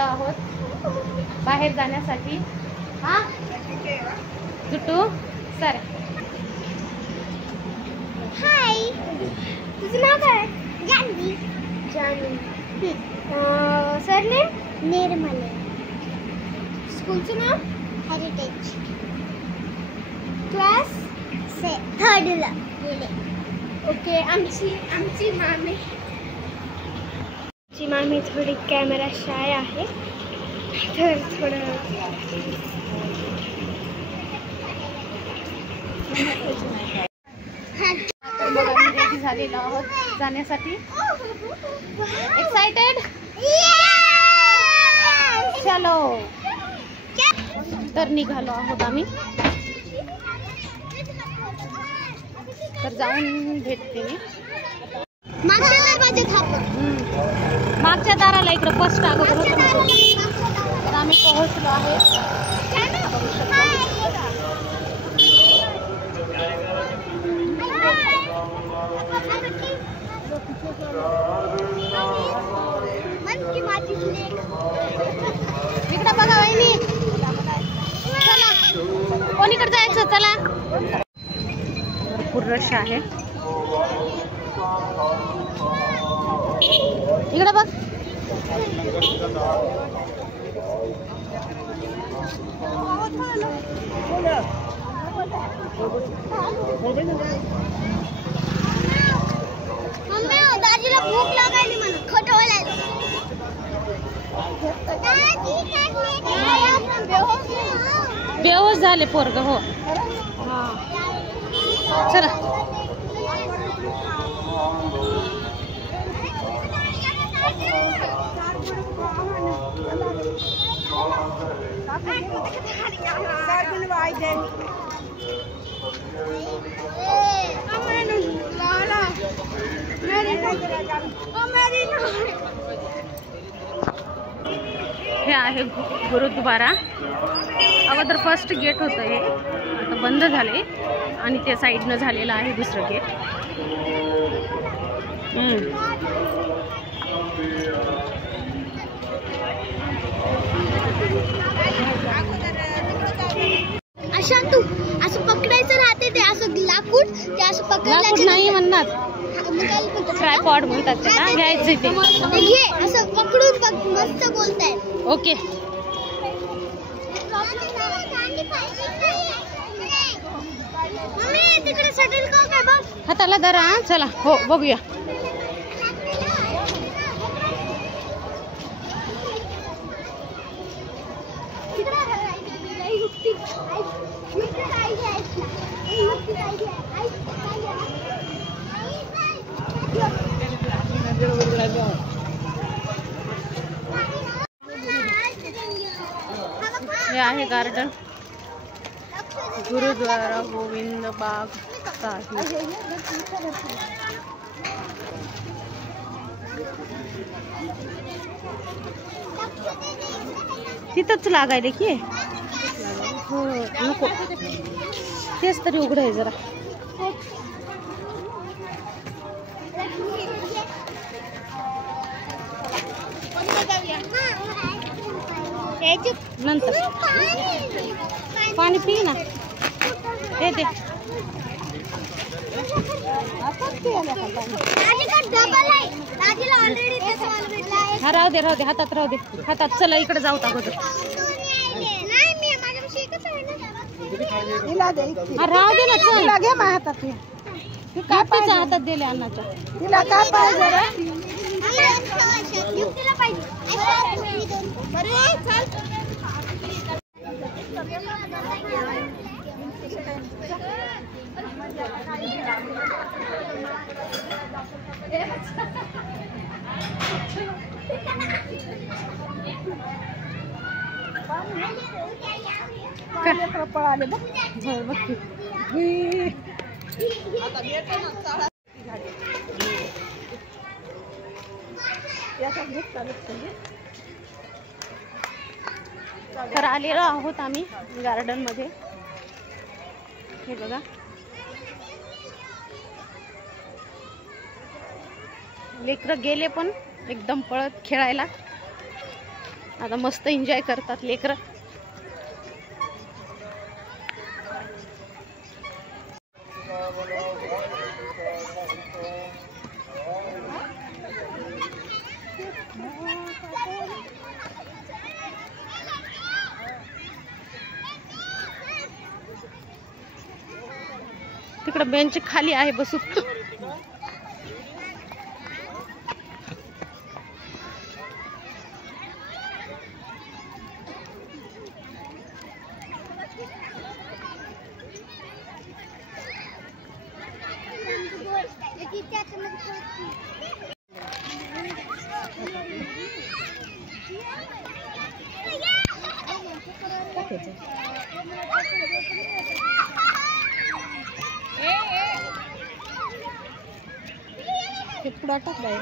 आलेलो आहोत बाहेर जाण्यासाठी। हा जुटू सर हाय, तुझं नाव काय? जानवी। जानवी। सरनेम? निर्मले। स्कूलचं नाव? हेरिटेज। क्लास? 3rd ला गेले। ओके, आमची मामी थोडी कॅमेरा शाय आहे, तर थोडं रेडी झालेलो आहोत जाण्यासाठी। एक्साइटेड? चलो तर निघालो आहोत आम्ही, तर जाऊन भेटते मी। मागच्या दाराला इकडं फर्स्ट अगोदर होतं, तर आम्ही पोहोचलो आहे। इकडं बघा वहिनी, चला कोणीकडे जायचं, चला। भरपूर रश आहे इकडे बघ। दाजीला भूक लागायली, मला खटवायला बेहोश झाले पोरग। हो चला हे आहे गुरुद्वारा। अगोदर फर्स्ट गेट होतं, हे आता बंद झाले आणि त्या साईडनं झालेलं आहे दुसरं गेट। तू असं पकडायचं राहते, ते असं लाकूड, ते असं पकडलं नाही म्हणणार, ट्रायपॉड म्हणतात त्याला, घ्यायचं ते घे, असं पकडून बघ, मस्त बोलताय। ओके तिकडे शटलकॉक आहे बघ, हाताला धरा। चला हो बघूया। हे आहे गार्डन, गुरुद्वारा गोविंद बाग साहिब। तिथंच लागायला की हो, नको तेच तरी उघड आहे जरा। नंतर पाणी पी ना, हे दे। हा राहू दे, हातात राहू दे, हातात। चला इकडे जाऊ अगोदर। राहू दे ना, चल घे माझ्या हातात। काय पाहिजे हातात दिले अन्नाच्या, तिला काय पाहिजे? पळाले बघ तर आलेलो आहोत आम्ही गार्डन मध्ये। हे बघा, लेकरं गेले पण एकदम पळत खेळायला। आता मस्त एन्जॉय करतात लेकरं. तिकडे बेंच खाली आहे बसू. हे पुढे टाकलाय.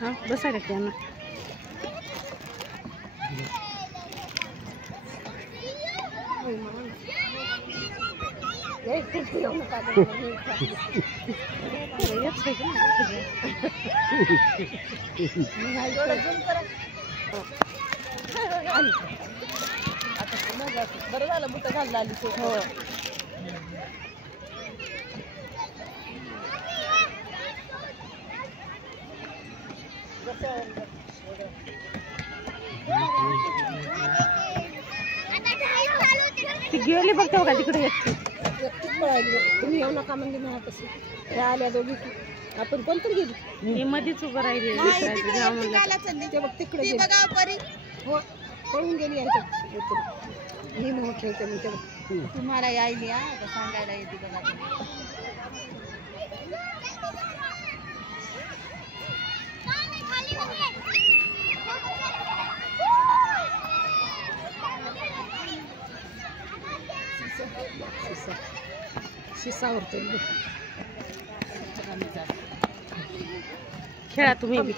हा बसा रे त्यांना. बरं झालं बुट घालला आली. हो ती गेली बघतो का तिकडे. तुम्ही येऊ नका म्हणजे नाही कशी आल्या दोघी. आपण कोणतरी गेली. मी मध्येच उभं राहिली. ते बघ तिकडे गेली. हो पळून गेली आहे. मी मोठे मी ते तुम्हाला यायली सांगायला येते बघा. शिसावरते खेळा तुम्ही बी.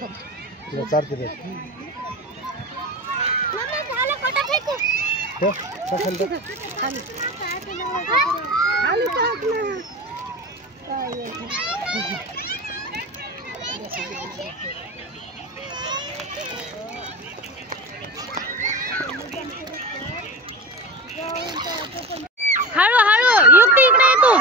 हळू हळू युक्ती इकडे ये तू.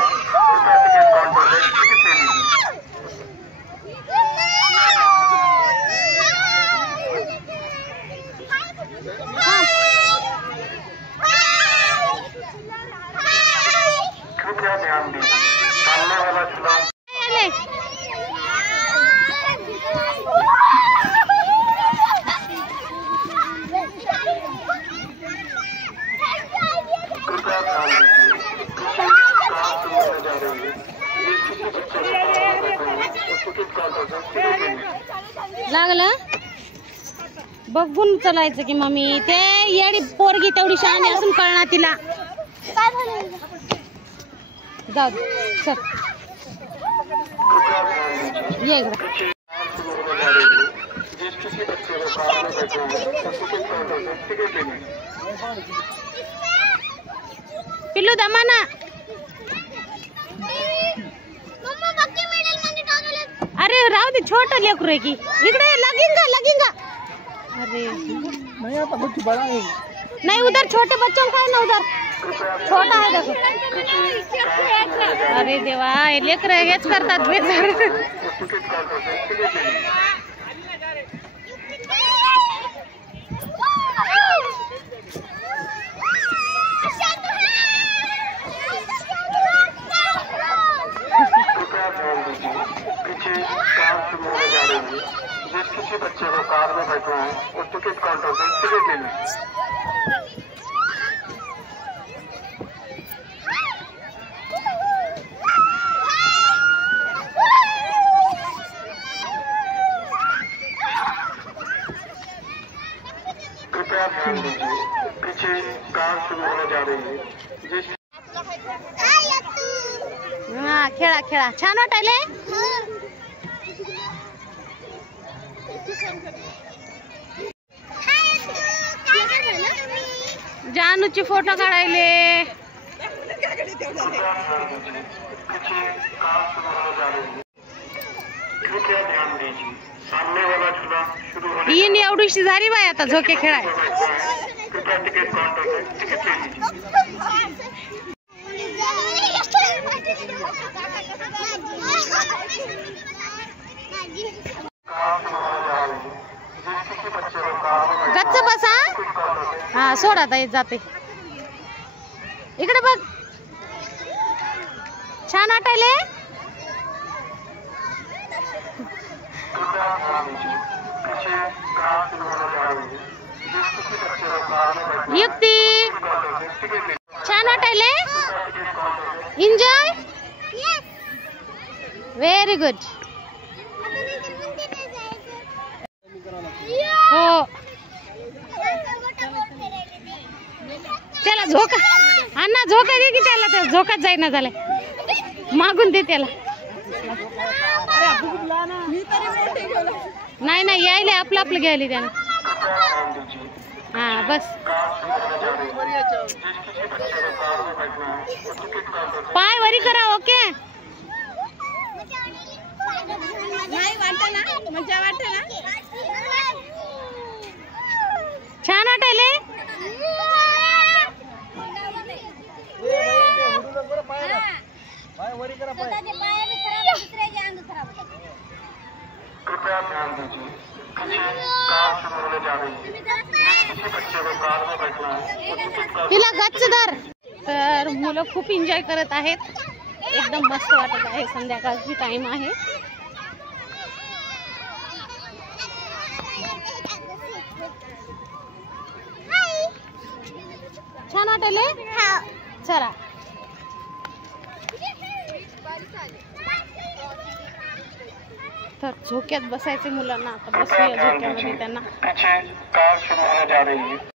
लागलं बघून चलायचं की मम्मी. ते येडी पोरगी तेवढी शहाणी असून कळणार तिला. जाऊ चल ये इकडे. पिल्लू दमाना. अरे राहू दे छोटा लेकरू आहे की. इकडे लगेंगा लगेंगा. अरे नहीं उधर छोटे बच्चों का है ना. उधर छोटा है देखो. अरे देवा लेकर हेच करतात बेजार. जिस किसी बच्चे को कार में बैठे हैं वो टिकट काउंटर से टिकट लेने. कृपया ध्यान दीजिए पीछे कार शुरू होने जा रही है. जिस खेळा खेळा छान वाटायले. जानूचे फोटो काढायले. इन एवढीशी झाली बाय आता झोके खेळाय. गच्च बसा. हा सोड आता येत जाते. इकडे बघ छान वाटायले. युक्ती छान वाटायले. एन्जॉय. Very good. हो त्याला झोका अण्णा झोका दे की त्याला. त्या झोकाच जाईना झालाय. मागून दे त्याला. नाही नाही यायले आपलं आपलं घ्यायले त्यानं. हा बस पाय वरी करा. ओके मजा वाटते ना. छान वाटायले. कृपया ध्यान दीजिए कार शुरू होने जा रही है. किसी बच्चे को कार में बैठना है. तिला गच्च धर. तर मुलं खूप एन्जॉय करत आहेत. एकदम मस्त वाटत आहे. संध्याकाळची टाइम आहे. छान वाटले. चला तर झोक्यात बसायचे मुलांना. आता बसूया झोक्यामध्ये त्यांना. पीछे कार शुरू होने जा रही है.